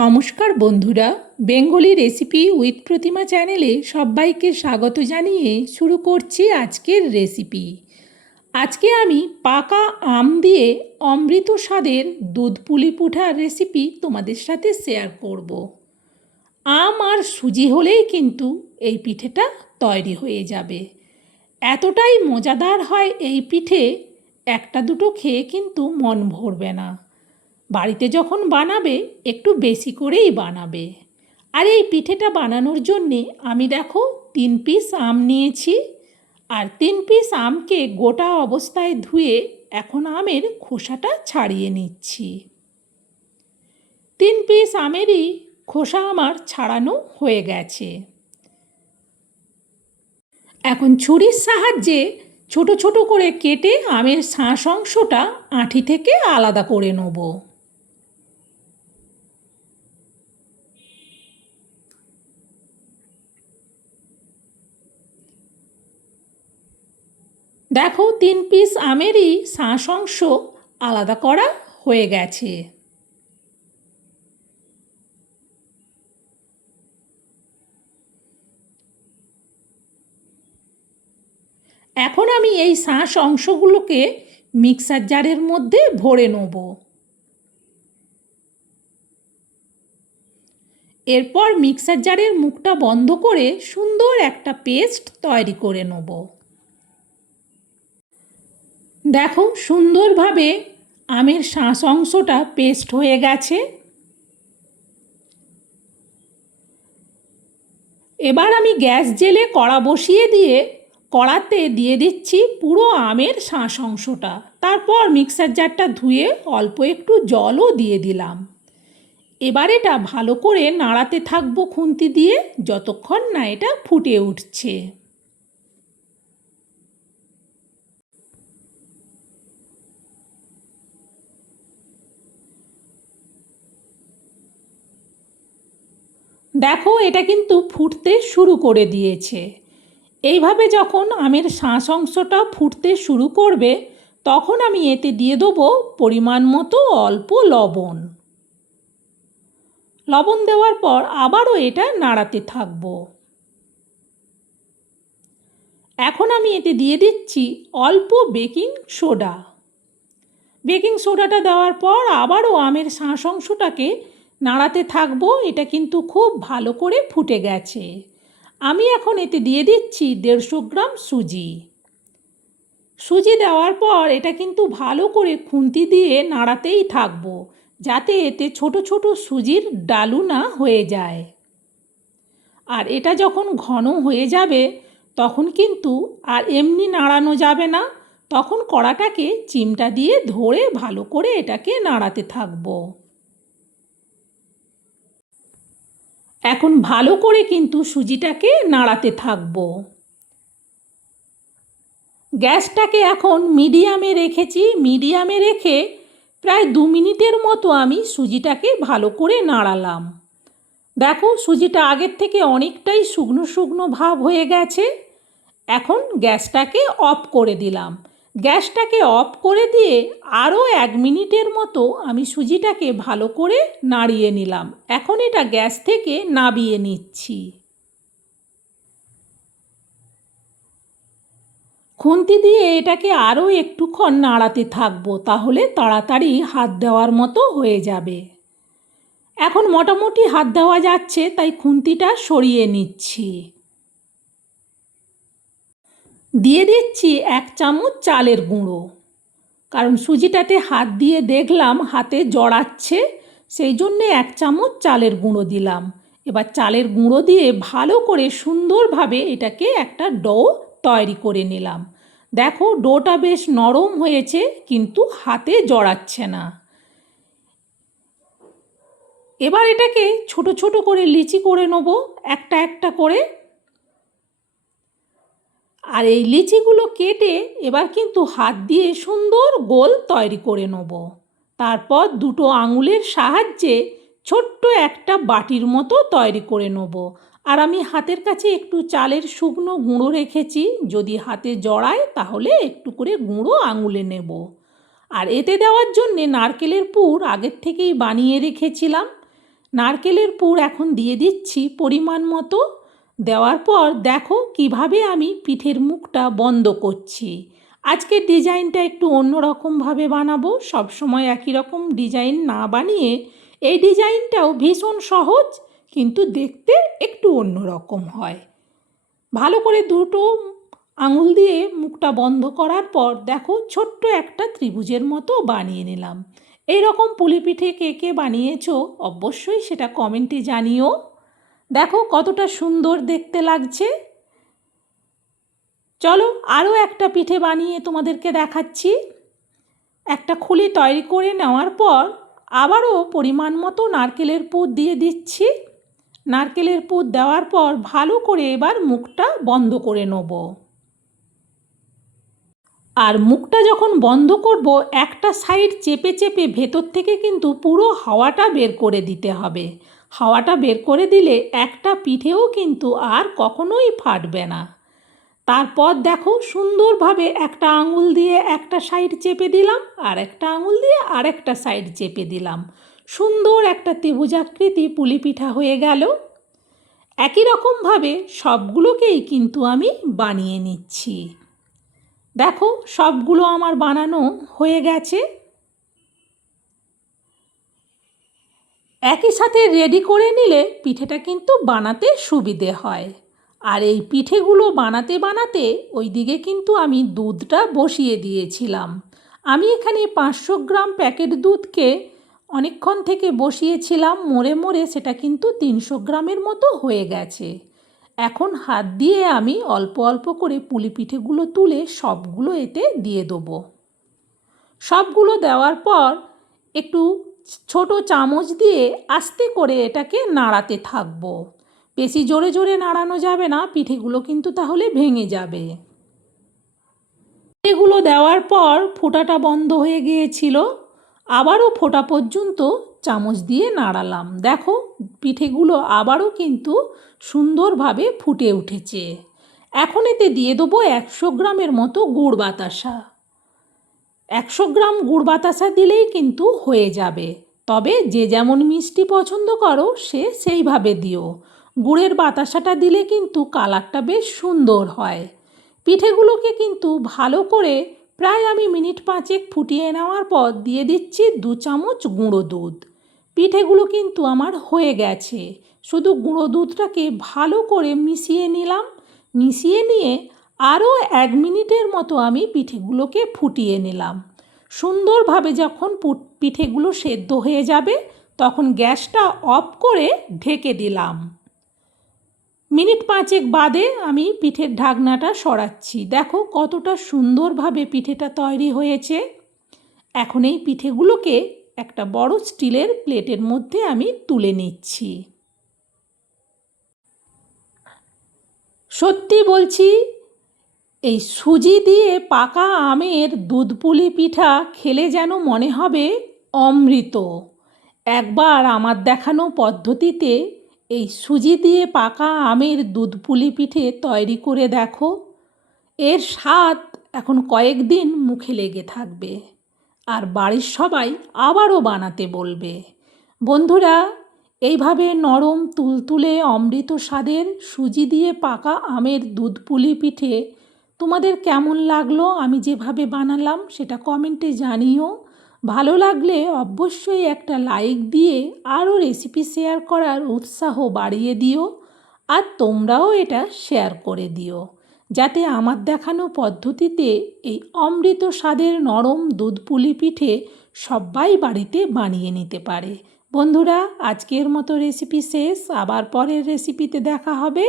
নমস্কার বন্ধুরা, Bengali recipe with প্রতিমা চ্যানেলে সবাইকে স্বাগত জানিয়ে শুরু করছি আজকের রেসিপি। আজকে আমি পাকা আম দিয়ে অমৃত স্বাদের দুধ পুলি পিঠার রেসিপি তোমাদের সাথে শেয়ার করব। আম আর সুজি হলেই কিন্তু এই পিঠেটা তৈরি হয়ে যাবে। এতটাই মজাদার হয় এই পিঠে, একটা দুটো খেয়ে কিন্তু মন ভরবে না। বাড়িতে যখন বানাবে একটু বেশি করেই বানাবে। আর এই পিঠেটা বানানোর জন্যে আমি দেখো 3 পিস আম নিয়েছি। আর 3 পিস আমকে গোটা অবস্থায় ধুয়ে এখন আমের খোসাটা ছাড়িয়ে নিচ্ছি। 3 পিস আমেরই খোসা আমার ছাড়ানো হয়ে গেছে। এখন ছুরির সাহায্যে ছোট ছোট করে কেটে আমের শাঁস অংশটা আঁটি থেকে আলাদা করে নেব। দেখো 3 পিস আমেরই শাঁস অংশ আলাদা করা হয়ে গেছে। এখন আমি এই শাঁস অংশগুলোকে মিক্সার জারের মধ্যে ভরে নেব। এরপর মিক্সার জারের মুখটা বন্ধ করে সুন্দর একটা পেস্ট তৈরি করে নেব। দেখো সুন্দরভাবে আমের শাঁস অংশটা পেস্ট হয়ে গেছে। এবার আমি গ্যাস জেলে কড়া বসিয়ে দিয়ে কড়াতে দিয়ে দিচ্ছি পুরো আমের শাঁস অংশটা। তারপর মিক্সার জারটা ধুয়ে অল্প একটু জলও দিয়ে দিলাম। এবার এটা ভালো করে নাড়াতে থাকবো খুন্তি দিয়ে যতক্ষণ না এটা ফুটে উঠছে। দেখো এটা কিন্তু ফুটতে শুরু করে দিয়েছে। এইভাবে যখন আমের শাঁস অংশটা ফুটতে শুরু করবে তখন আমি এতে দিয়ে দেবো পরিমাণ মতো অল্প লবণ। লবণ দেওয়ার পর আবারও এটা নাড়াতে থাকবো। এখন আমি এতে দিয়ে দিচ্ছি অল্প বেকিং সোডা। বেকিং সোডাটা দেওয়ার পর আবারও আমের শাঁস অংশটাকে নাড়াতে থাকবো। এটা কিন্তু খুব ভালো করে ফুটে গেছে। আমি এখন এতে দিয়ে দিচ্ছি 150 গ্রাম সুজি। সুজি দেওয়ার পর এটা কিন্তু ভালো করে খুন্তি দিয়ে নাড়াতেই থাকবো যাতে এতে ছোট ছোট সুজির ডালু না হয়ে যায়। আর এটা যখন ঘন হয়ে যাবে তখন কিন্তু আর এমনি নাড়ানো যাবে না, তখন কড়াটাকে চিমটা দিয়ে ধরে ভালো করে এটাকে নাড়াতে থাকবো। এখন ভালো করে কিন্তু সুজিটাকে নাড়াতে থাকবো। গ্যাসটাকে এখন মিডিয়ামে রেখেছি। মিডিয়ামে রেখে প্রায় 2 মিনিটের মতো আমি সুজিটাকে ভালো করে নাড়ালাম। দেখো সুজিটা আগের থেকে অনেকটাই শুকনো শুকনো ভাব হয়ে গেছে। এখন গ্যাসটাকে অফ করে দিলাম। গ্যাসটাকে অফ করে দিয়ে আরও 1 মিনিটের মতো আমি সুজিটাকে ভালো করে নাড়িয়ে নিলাম। এখন এটা গ্যাস থেকে নামিয়ে নিচ্ছি। খুন্তি দিয়ে এটাকে আরও একটুক্ষণ নাড়াতে থাকবো, তাহলে তাড়াতাড়ি হাত দেওয়ার মতো হয়ে যাবে। এখন মোটামুটি হাত দেওয়া যাচ্ছে, তাই খুন্তিটা সরিয়ে নিচ্ছি। দিয়ে দিচ্ছি 1 চামচ চালের গুঁড়ো, কারণ সুজিটাতে হাত দিয়ে দেখলাম হাতে জড়াচ্ছে, সেই জন্যে 1 চামচ চালের গুঁড়ো দিলাম। এবার চালের গুঁড়ো দিয়ে ভালো করে সুন্দরভাবে এটাকে একটা ডো তৈরি করে নিলাম। দেখো ডোটা বেশ নরম হয়েছে কিন্তু হাতে জড়াচ্ছে না। এবার এটাকে ছোট ছোট করে লিচি করে নেব একটা একটা করে। আর এই লিচিগুলো কেটে এবার কিন্তু হাত দিয়ে সুন্দর গোল তৈরি করে নেব। তারপর দুটো আঙুলের সাহায্যে ছোট্ট একটা বাটির মতো তৈরি করে নেব। আর আমি হাতের কাছে একটু চালের শুকনো গুঁড়ো রেখেছি, যদি হাতে জড়ায় তাহলে একটু করে গুঁড়ো আঙুলে নেব। আর এতে দেওয়ার জন্যে নারকেলের পুর আগের থেকেই বানিয়ে রেখেছিলাম। নারকেলের পুর এখন দিয়ে দিচ্ছি পরিমাণ মতো। দেওয়ার পর দেখো কিভাবে আমি পিঠের মুখটা বন্ধ করছি। আজকের ডিজাইনটা একটু অন্যরকমভাবে বানাবো, সবসময় একই রকম ডিজাইন না বানিয়ে এই ডিজাইনটাও ভীষণ সহজ, কিন্তু দেখতে একটু অন্যরকম হয়। ভালো করে দুটো আঙুল দিয়ে মুখটা বন্ধ করার পর দেখো ছোট্ট একটা ত্রিভুজের মতো বানিয়ে নিলাম। এই রকম পুলি পিঠে কে কে বানিয়েছো অবশ্যই সেটা কমেন্টে জানিও। দেখো কতটা সুন্দর দেখতে লাগছে। চলো আরও একটা পিঠে বানিয়ে তোমাদেরকে দেখাচ্ছি। একটা খুলি তৈরি করে নেওয়ার পর আবারও পরিমাণ মতো নারকেলের পুর দিয়ে দিচ্ছি। নারকেলের পুর দেওয়ার পর ভালো করে এবার মুখটা বন্ধ করে নেব। আর মুখটা যখন বন্ধ করব একটা সাইড চেপে চেপে ভেতর থেকে কিন্তু পুরো হাওয়াটা বের করে দিতে হবে। হাওয়াটা বের করে দিলে একটা পিঠেও কিন্তু আর কখনোই ফাটবে না। তারপর দেখো সুন্দরভাবে একটা আঙুল দিয়ে একটা সাইড চেপে দিলাম, আর একটা আঙুল দিয়ে আরেকটা সাইড চেপে দিলাম। সুন্দর একটা ত্রিভুজাকৃতি পুলি পিঠা হয়ে গেল। একই রকমভাবে সবগুলোকেই কিন্তু আমি বানিয়ে নিচ্ছি। দেখো সবগুলো আমার বানানো হয়ে গেছে। একই সাথে রেডি করে নিলে পিঠেটা কিন্তু বানাতে সুবিধে হয়। আর এই পিঠেগুলো বানাতে বানাতে ওইদিকে কিন্তু আমি দুধটা বসিয়ে দিয়েছিলাম। আমি এখানে 500 গ্রাম প্যাকেট দুধকে অনেকক্ষণ থেকে বসিয়েছিলাম, মোড়ে মোড়ে সেটা কিন্তু 300 গ্রামের মতো হয়ে গেছে। এখন হাত দিয়ে আমি অল্প অল্প করে পুলি পিঠেগুলো তুলে সবগুলো এতে দিয়ে দেবো। সবগুলো দেওয়ার পর একটু ছোট চামচ দিয়ে আস্তে করে এটাকে নাড়াতে থাকবো। বেশি জোরে জোরে নাড়ানো যাবে না, পিঠেগুলো কিন্তু তাহলে ভেঙে যাবে। এগুলো দেওয়ার পর ফোঁটাটা বন্ধ হয়ে গিয়েছিল, আবারও ফোঁটা পর্যন্ত চামচ দিয়ে নাড়ালাম। দেখো পিঠেগুলো আবারও কিন্তু সুন্দরভাবে ফুটে উঠেছে। এখন এতে দিয়ে দেবো 100 গ্রামের মতো গুড় বাতাসা। 100 গ্রাম গুড় বাতাসা দিলেই কিন্তু হয়ে যাবে, তবে যে যেমন মিষ্টি পছন্দ করো সে সেইভাবে দিও। গুড়ের বাতাসাটা দিলে কিন্তু কালারটা বেশ সুন্দর হয়। পিঠেগুলোকে কিন্তু ভালো করে প্রায় আমি মিনিট 5 ফুটিয়ে নেওয়ার পর দিয়ে দিচ্ছি 2 চামচ গুঁড়ো দুধ। পিঠেগুলো কিন্তু আমার হয়ে গেছে। শুধু গুঁড়ো দুধটাকে ভালো করে মিশিয়ে নিলাম। মিশিয়ে নিয়ে আরও 1 মিনিটের মতো আমি পিঠেগুলোকে ফুটিয়ে নিলাম। সুন্দরভাবে যখন পিঠেগুলো সেদ্ধ হয়ে যাবে তখন গ্যাসটা অফ করে ঢেকে দিলাম। মিনিট 5 বাদে আমি পিঠের ঢাকনাটা সরাচ্ছি। দেখো কতটা সুন্দরভাবে পিঠেটা তৈরি হয়েছে। এখন এই পিঠেগুলোকে একটা বড় স্টিলের প্লেটের মধ্যে আমি তুলে নিচ্ছি। সত্যি বলছি, এই সুজি দিয়ে পাকা আমের দুধ পুলি পিঠা খেলে যেন মনে হবে অমৃত। একবার আমার দেখানো পদ্ধতিতে এই সুজি দিয়ে পাকা আমের দুধ পুলি পিঠে তৈরি করে দেখো, এর স্বাদ এখন কয়েকদিন মুখে লেগে থাকবে, আর বাড়ির সবাই আবারও বানাতে বলবে। বন্ধুরা, এইভাবে নরম তুলতুলে অমৃত স্বাদের সুজি দিয়ে পাকা আমের দুধ পুলি পিঠে তোমাদের কেমন লাগলো আমি যেভাবে বানালাম সেটা কমেন্টে জানিও। ভালো লাগলে অবশ্যই একটা লাইক দিয়ে আরও রেসিপি শেয়ার করার উৎসাহ বাড়িয়ে দিও। আর তোমরাও এটা শেয়ার করে দিও, যাতে আমার দেখানো পদ্ধতিতে এই অমৃত স্বাদের নরম দুধ পুলি পিঠে সবাই বাড়িতে বানিয়ে নিতে পারে। বন্ধুরা, আজকের মতো রেসিপি শেষ, আবার পরের রেসিপিতে দেখা হবে।